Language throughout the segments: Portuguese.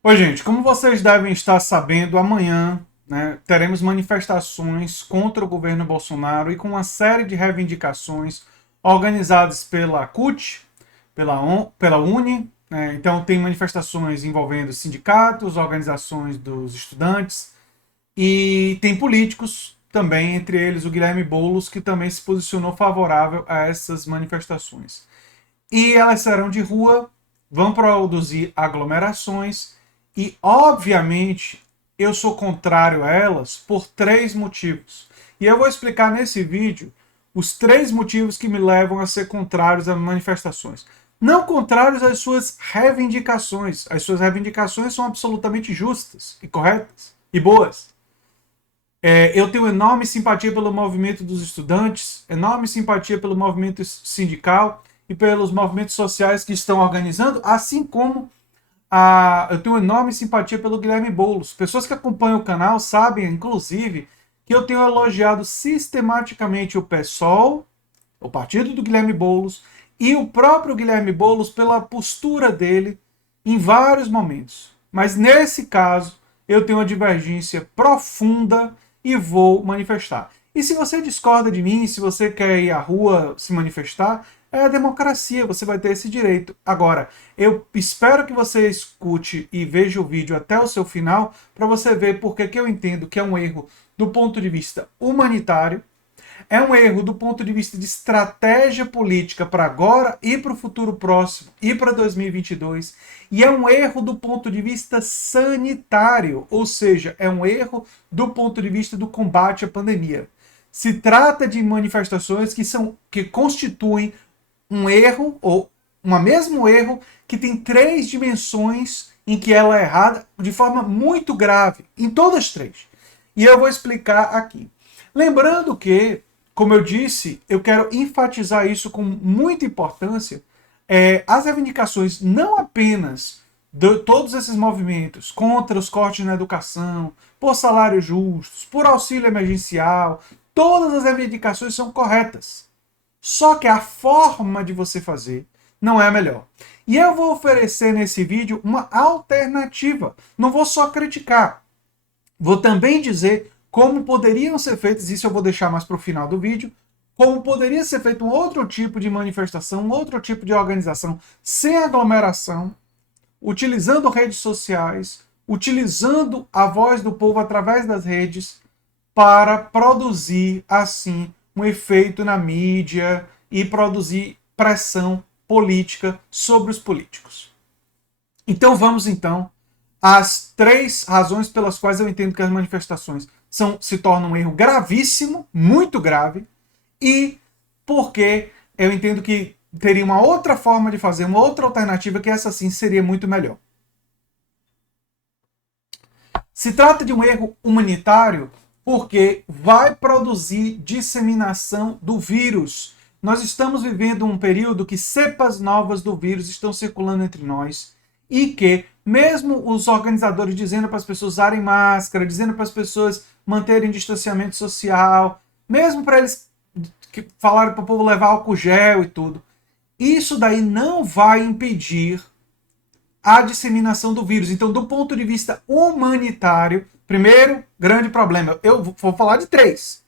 Oi, gente, como vocês devem estar sabendo, amanhã, né, teremos manifestações contra o governo Bolsonaro e com uma série de reivindicações organizadas pela CUT, pela UNE, né, então tem manifestações envolvendo sindicatos, organizações dos estudantes e tem políticos também, entre eles o Guilherme Boulos, que também se posicionou favorável a essas manifestações. E elas serão de rua, vão produzir aglomerações e, obviamente, eu sou contrário a elas por três motivos. E eu vou explicar nesse vídeo os três motivos que me levam a ser contrários a manifestações. Não contrários às suas reivindicações. As suas reivindicações são absolutamente justas e corretas e boas. Eu tenho enorme simpatia pelo movimento dos estudantes, enorme simpatia pelo movimento sindical e pelos movimentos sociais que estão organizando, assim como eu tenho enorme simpatia pelo Guilherme Boulos. Pessoas que acompanham o canal sabem, inclusive, que eu tenho elogiado sistematicamente o PSOL, o partido do Guilherme Boulos, e o próprio Guilherme Boulos pela postura dele em vários momentos. Mas nesse caso, eu tenho uma divergência profunda e vou manifestar. E se você discorda de mim, se você quer ir à rua se manifestar, é a democracia, você vai ter esse direito. Agora, eu espero que você escute e veja o vídeo até o seu final para você ver porque que eu entendo que é um erro do ponto de vista humanitário, é um erro do ponto de vista de estratégia política para agora e para o futuro próximo e para 2022. E é um erro do ponto de vista sanitário, ou seja, é um erro do ponto de vista do combate à pandemia. Se trata de manifestações que constituem um erro ou um mesmo erro que tem três dimensões em que ela é errada de forma muito grave, em todas as três. E eu vou explicar aqui. Lembrando que, como eu disse, eu quero enfatizar isso com muita importância. As reivindicações não apenas de todos esses movimentos contra os cortes na educação, por salários justos, por auxílio emergencial, todas as reivindicações são corretas. Só que a forma de você fazer não é a melhor. E eu vou oferecer nesse vídeo uma alternativa. Não vou só criticar. Vou também dizer como poderiam ser feitas, isso eu vou deixar mais para o final do vídeo, como poderia ser feito um outro tipo de manifestação, um outro tipo de organização sem aglomeração, utilizando redes sociais, utilizando a voz do povo através das redes para produzir, assim, um efeito na mídia e produzir pressão política sobre os políticos. Então vamos então às três razões pelas quais eu entendo que as manifestações se tornam um erro gravíssimo, muito grave, e porque eu entendo que teria uma outra forma de fazer, uma outra alternativa que essa sim seria muito melhor. Se trata de um erro humanitário porque vai produzir disseminação do vírus. Nós estamos vivendo um período que cepas novas do vírus estão circulando entre nós e que, mesmo os organizadores dizendo para as pessoas usarem máscara, dizendo para as pessoas manterem distanciamento social, mesmo para eles falarem para o povo levar álcool gel e tudo, isso daí não vai impedir a disseminação do vírus. Então, do ponto de vista humanitário, primeiro, grande problema. Eu vou falar de três.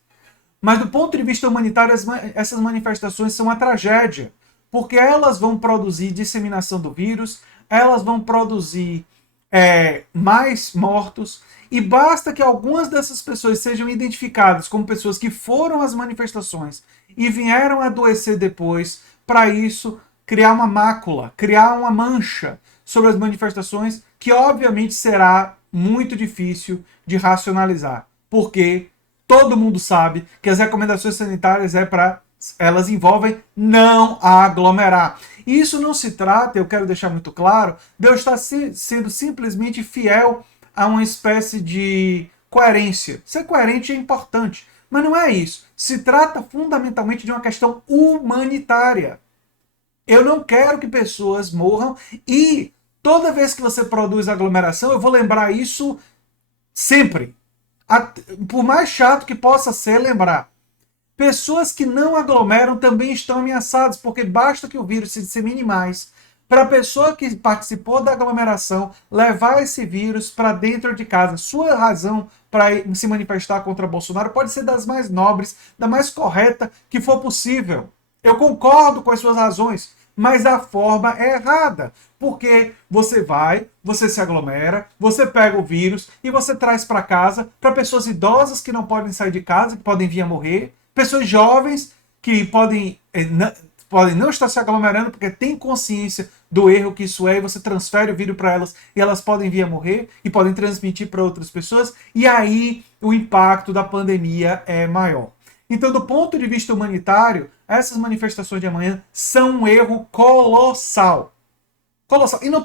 Mas do ponto de vista humanitário, essas manifestações são uma tragédia. Porque elas vão produzir disseminação do vírus, elas vão produzir mais mortos, e basta que algumas dessas pessoas sejam identificadas como pessoas que foram às manifestações e vieram adoecer depois, para isso criar uma mácula, criar uma mancha sobre as manifestações, que obviamente será muito difícil de racionalizar, porque todo mundo sabe que as recomendações sanitárias elas envolvem não aglomerar. E isso não se trata, eu quero deixar muito claro, de eu estar sendo simplesmente fiel a uma espécie de coerência. Ser coerente é importante, mas não é isso. Se trata fundamentalmente de uma questão humanitária. Eu não quero que pessoas morram e toda vez que você produz aglomeração, eu vou lembrar isso sempre. Por mais chato que possa ser lembrar. Pessoas que não aglomeram também estão ameaçadas, porque basta que o vírus se dissemine mais, para a pessoa que participou da aglomeração levar esse vírus para dentro de casa. Sua razão para se manifestar contra Bolsonaro pode ser das mais nobres, da mais correta que for possível. Eu concordo com as suas razões, mas a forma é errada. Porque você se aglomera, você pega o vírus e você traz para casa para pessoas idosas que não podem sair de casa, que podem vir a morrer, pessoas jovens que podem não estar se aglomerando porque têm consciência do erro que isso é, e você transfere o vírus para elas e elas podem vir a morrer e podem transmitir para outras pessoas, e aí o impacto da pandemia é maior. Então, do ponto de vista humanitário, essas manifestações de amanhã são um erro colossal. Colossal. E não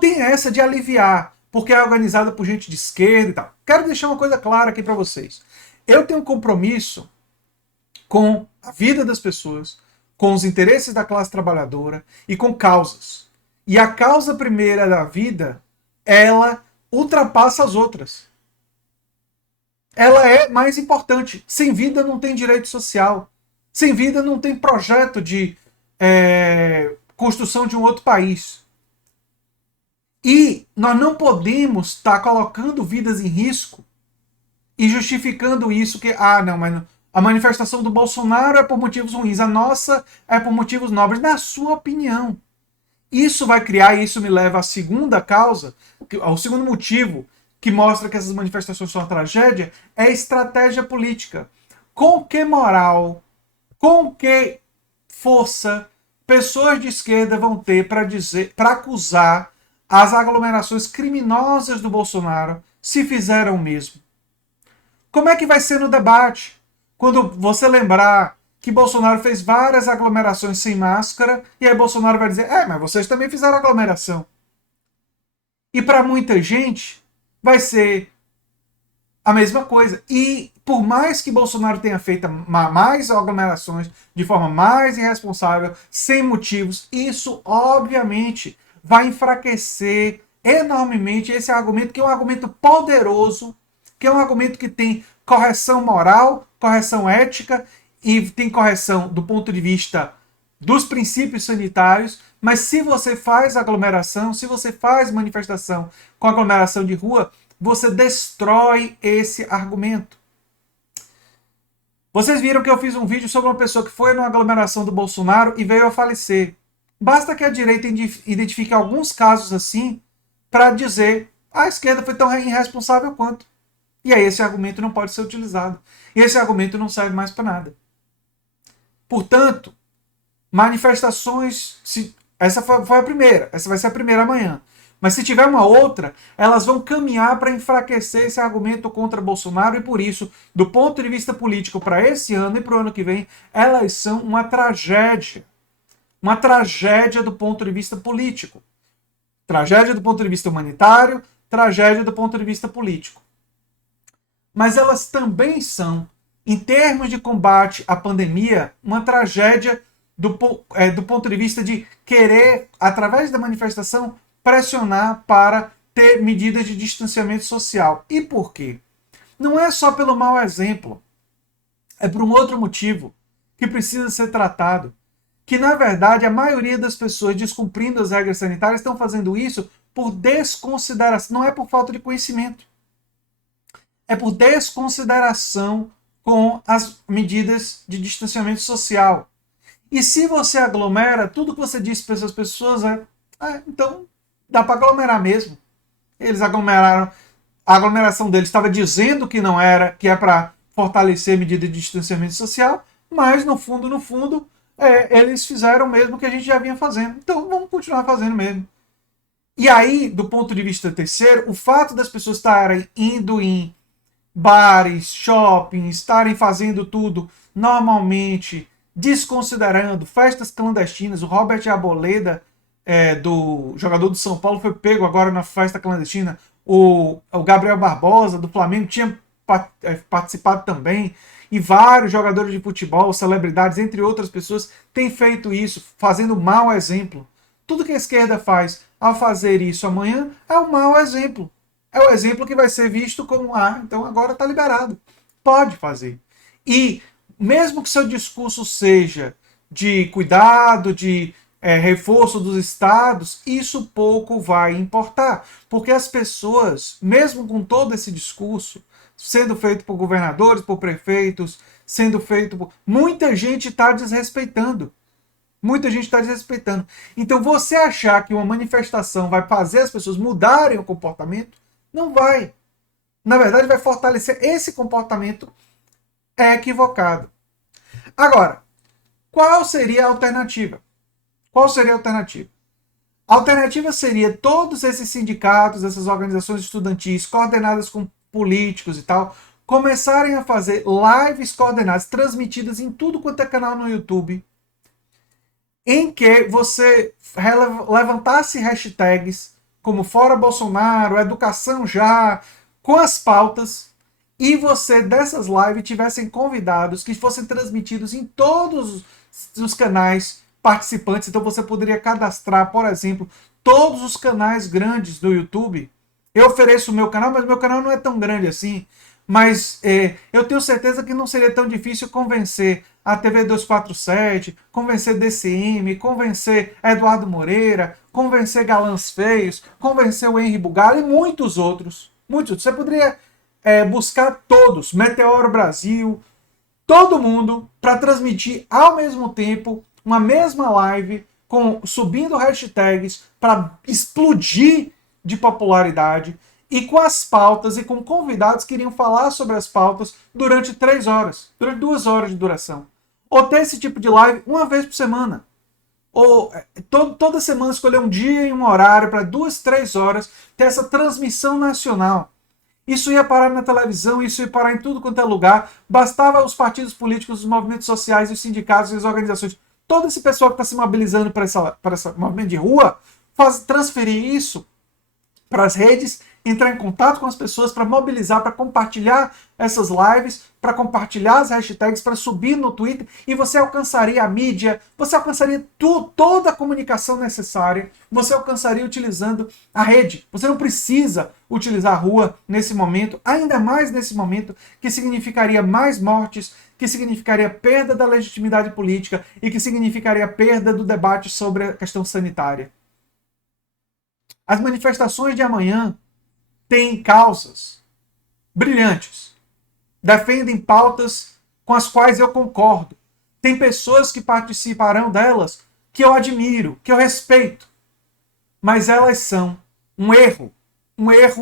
tem essa de aliviar, porque é organizada por gente de esquerda e tal. Quero deixar uma coisa clara aqui para vocês. Eu tenho um compromisso com a vida das pessoas, com os interesses da classe trabalhadora e com causas. E a causa primeira da vida, ela ultrapassa as outras. Ela é mais importante. Sem vida não tem direito social. Sem vida não tem projeto de construção de um outro país. E nós não podemos estar colocando vidas em risco e justificando isso que, não, mas a manifestação do Bolsonaro é por motivos ruins, a nossa é por motivos nobres. Na sua opinião. Isso vai criar, e isso me leva à segunda causa, ao segundo motivo que mostra que essas manifestações são uma tragédia, é estratégia política. Com que moral, com que força pessoas de esquerda vão ter para acusar as aglomerações criminosas do Bolsonaro se fizeram o mesmo? Como é que vai ser no debate? Quando você lembrar que Bolsonaro fez várias aglomerações sem máscara, e aí Bolsonaro vai dizer, mas vocês também fizeram aglomeração. E para muita gente, vai ser a mesma coisa. E por mais que Bolsonaro tenha feito mais aglomerações de forma mais irresponsável, sem motivos, isso obviamente vai enfraquecer enormemente esse argumento, que é um argumento poderoso, que é um argumento que tem correção moral, correção ética e tem correção do ponto de vista dos princípios sanitários, mas se você faz aglomeração, se você faz manifestação com aglomeração de rua, você destrói esse argumento. Vocês viram que eu fiz um vídeo sobre uma pessoa que foi numa aglomeração do Bolsonaro e veio a falecer. Basta que a direita identifique alguns casos assim para dizer a esquerda foi tão irresponsável quanto. E aí esse argumento não pode ser utilizado. E esse argumento não serve mais para nada. Portanto, manifestações... Essa foi a primeira. Essa vai ser a primeira amanhã. Mas se tiver uma outra, elas vão caminhar para enfraquecer esse argumento contra Bolsonaro, e por isso, do ponto de vista político para esse ano e para o ano que vem, elas são uma tragédia. Uma tragédia do ponto de vista político. Tragédia do ponto de vista humanitário, tragédia do ponto de vista político. Mas elas também são, em termos de combate à pandemia, uma tragédia do ponto de vista de querer, através da manifestação, pressionar para ter medidas de distanciamento social. E por quê? Não é só pelo mau exemplo. É por um outro motivo que precisa ser tratado. Que, na verdade, a maioria das pessoas descumprindo as regras sanitárias estão fazendo isso por desconsideração. Não é por falta de conhecimento. É por desconsideração com as medidas de distanciamento social. E se você aglomera, tudo que você disse para essas pessoas então dá para aglomerar mesmo. Eles aglomeraram, a aglomeração deles estava dizendo que não era, que é para fortalecer a medida de distanciamento social, mas no fundo, eles fizeram mesmo o que a gente já vinha fazendo. Então vamos continuar fazendo mesmo. E aí, do ponto de vista terceiro, o fato das pessoas estarem indo em bares, shoppings, estarem fazendo tudo normalmente, desconsiderando festas clandestinas. O Robert Arboleda, do jogador do São Paulo, foi pego agora na festa clandestina. O Gabriel Barbosa, do Flamengo, tinha participado também. E vários jogadores de futebol, celebridades, entre outras pessoas, têm feito isso, fazendo mau exemplo. Tudo que a esquerda faz ao fazer isso amanhã é um mau exemplo. É o exemplo que vai ser visto como, então agora está liberado. Pode fazer. E mesmo que seu discurso seja de cuidado, de reforço dos estados, isso pouco vai importar. Porque as pessoas, mesmo com todo esse discurso, sendo feito por governadores, por prefeitos, sendo feito por... Muita gente está desrespeitando. Muita gente está desrespeitando. Então, você achar que uma manifestação vai fazer as pessoas mudarem o comportamento, não vai. Na verdade, vai fortalecer esse comportamento equivocado. Agora, qual seria a alternativa? Qual seria a alternativa? A alternativa seria todos esses sindicatos, essas organizações estudantis coordenadas com políticos e tal, começarem a fazer lives coordenadas, transmitidas em tudo quanto é canal no YouTube, em que você levantasse hashtags como Fora Bolsonaro, Educação Já, com as pautas, e você dessas lives tivessem convidados que fossem transmitidos em todos os canais participantes. Então você poderia cadastrar, por exemplo, todos os canais grandes do YouTube. Eu ofereço o meu canal, mas meu canal não é tão grande assim. Mas eu tenho certeza que não seria tão difícil convencer a TV 247, convencer DCM, convencer Eduardo Moreira, convencer Galãs Feios, convencer o Henri Bugalho e muitos outros. Muitos outros. Você poderia buscar todos, Meteoro Brasil, todo mundo, para transmitir ao mesmo tempo uma mesma live, subindo hashtags para explodir de popularidade, e com as pautas e com convidados que iriam falar sobre as pautas durante 3 horas, durante 2 horas de duração. Ou ter esse tipo de live uma vez por semana. Ou toda semana escolher um dia e um horário para 2, 3 horas ter essa transmissão nacional. Isso ia parar na televisão, isso ia parar em tudo quanto é lugar. Bastava os partidos políticos, os movimentos sociais, os sindicatos e as organizações, todo esse pessoal que está se mobilizando para esse movimento de rua, transferir isso para as redes, entrar em contato com as pessoas para mobilizar, para compartilhar essas lives, para compartilhar as hashtags, para subir no Twitter, e você alcançaria a mídia, você alcançaria toda a comunicação necessária, você alcançaria utilizando a rede. Você não precisa utilizar a rua nesse momento, ainda mais nesse momento, que significaria mais mortes, que significaria perda da legitimidade política e que significaria perda do debate sobre a questão sanitária. As manifestações de amanhã têm causas brilhantes. Defendem pautas com as quais eu concordo. Tem pessoas que participarão delas que eu admiro, que eu respeito. Mas elas são um erro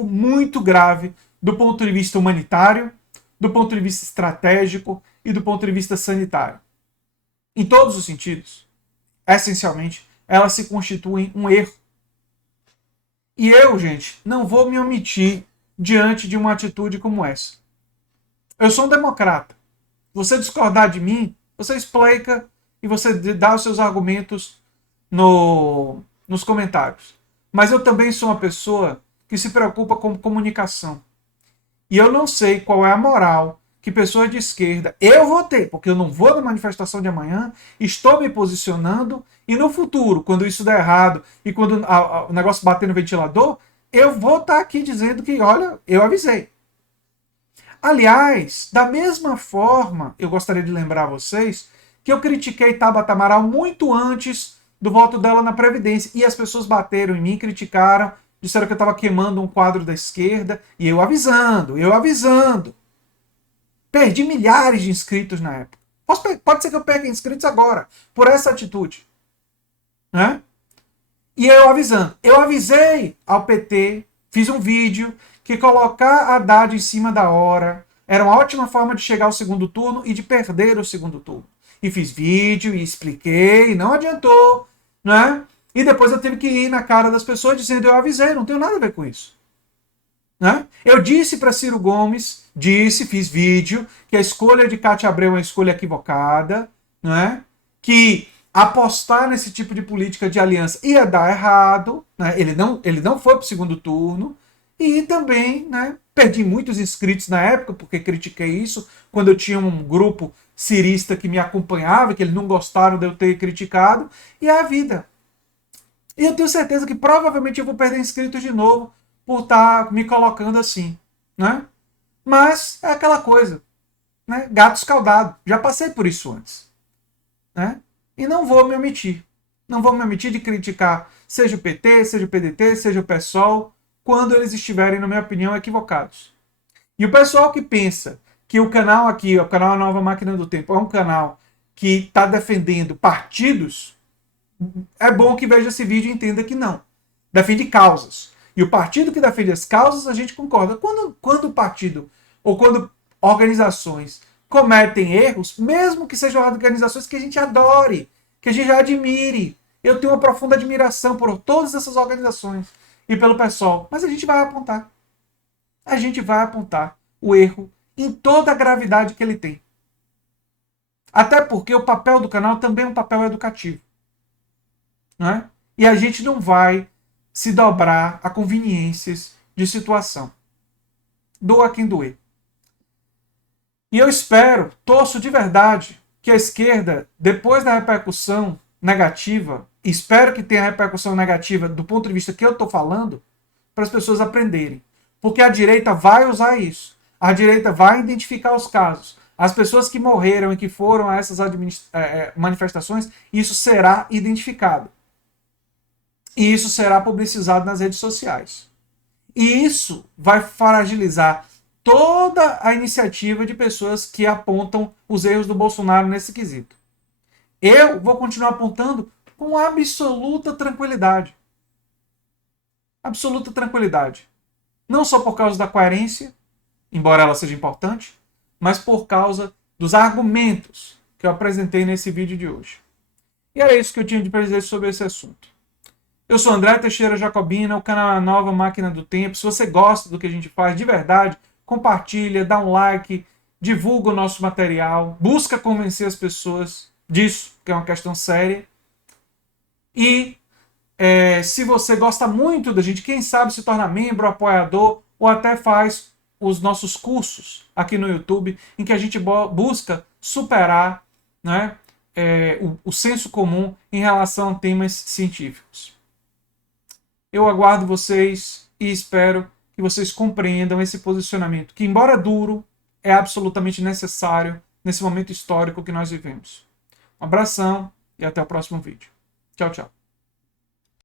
muito grave do ponto de vista humanitário, do ponto de vista estratégico e do ponto de vista sanitário. Em todos os sentidos, essencialmente, elas se constituem um erro. E eu, gente, não vou me omitir diante de uma atitude como essa. Eu sou um democrata. Se você discordar de mim, você explica e você dá os seus argumentos nos comentários. Mas eu também sou uma pessoa que se preocupa com comunicação. E eu não sei qual é a moral que pessoas de esquerda, eu vou ter, porque eu não vou na manifestação de amanhã, estou me posicionando, e no futuro, quando isso der errado, e quando o negócio bater no ventilador, eu vou estar aqui dizendo que, olha, eu avisei. Aliás, da mesma forma, eu gostaria de lembrar a vocês que eu critiquei Tabata Amaral muito antes do voto dela na Previdência, e as pessoas bateram em mim, criticaram, disseram que eu estava queimando um quadro da esquerda, e eu avisando. Perdi milhares de inscritos na época. Pode ser que eu perca inscritos agora, por essa atitude. Né? E eu avisando. Eu avisei ao PT, fiz um vídeo, que colocar Haddad em cima da hora era uma ótima forma de chegar ao segundo turno e de perder o segundo turno. E fiz vídeo e expliquei, não adiantou. Né? E depois eu tive que ir na cara das pessoas dizendo, eu avisei, não tenho nada a ver com isso. Né? Eu disse para Ciro Gomes, fiz vídeo, que a escolha de Cátia Abreu é uma escolha equivocada, né? Que apostar nesse tipo de política de aliança ia dar errado, né? Ele não foi para o segundo turno, e também, né, perdi muitos inscritos na época, porque critiquei isso, quando eu tinha um grupo cirista que me acompanhava, que eles não gostaram de eu ter criticado, e é a vida. E eu tenho certeza que provavelmente eu vou perder inscritos de novo, por estar me colocando assim, né? Mas é aquela coisa, né? Gato escaldado. Já passei por isso antes, né? E não vou me omitir. Não vou me omitir de criticar seja o PT, seja o PDT, seja o PSOL, quando eles estiverem, na minha opinião, equivocados. E o pessoal que pensa que o canal aqui, o canal A Nova Máquina do Tempo, é um canal que está defendendo partidos, é bom que veja esse vídeo e entenda que não. Defende causas. E o partido que defende as causas, a gente concorda. Quando o partido, ou quando organizações cometem erros, mesmo que sejam organizações que a gente adore, que a gente já admire, eu tenho uma profunda admiração por todas essas organizações e pelo pessoal, mas a gente vai apontar. A gente vai apontar o erro em toda a gravidade que ele tem. Até porque o papel do canal também é um papel educativo. Né? E a gente não vai se dobrar a conveniências de situação. Doa quem doer. E eu espero, torço de verdade, que a esquerda, depois da repercussão negativa, espero que tenha repercussão negativa do ponto de vista que eu estou falando, para as pessoas aprenderem. Porque a direita vai usar isso. A direita vai identificar os casos. As pessoas que morreram e que foram a essas manifestações, isso será identificado. E isso será publicizado nas redes sociais. E isso vai fragilizar toda a iniciativa de pessoas que apontam os erros do Bolsonaro nesse quesito. Eu vou continuar apontando com absoluta tranquilidade. Absoluta tranquilidade. Não só por causa da coerência, embora ela seja importante, mas por causa dos argumentos que eu apresentei nesse vídeo de hoje. E era isso que eu tinha de dizer sobre esse assunto. Eu sou André Teixeira Jacobina, o canal A Nova Máquina do Tempo. Se você gosta do que a gente faz de verdade, compartilha, dá um like, divulga o nosso material, busca convencer as pessoas disso, que é uma questão séria. E se você gosta muito da gente, quem sabe se torna membro, apoiador, ou até faz os nossos cursos aqui no YouTube, em que a gente busca superar, né, o senso comum em relação a temas científicos. Eu aguardo vocês e espero que vocês compreendam esse posicionamento, que, embora duro, é absolutamente necessário nesse momento histórico que nós vivemos. Um abração e até o próximo vídeo. Tchau, tchau.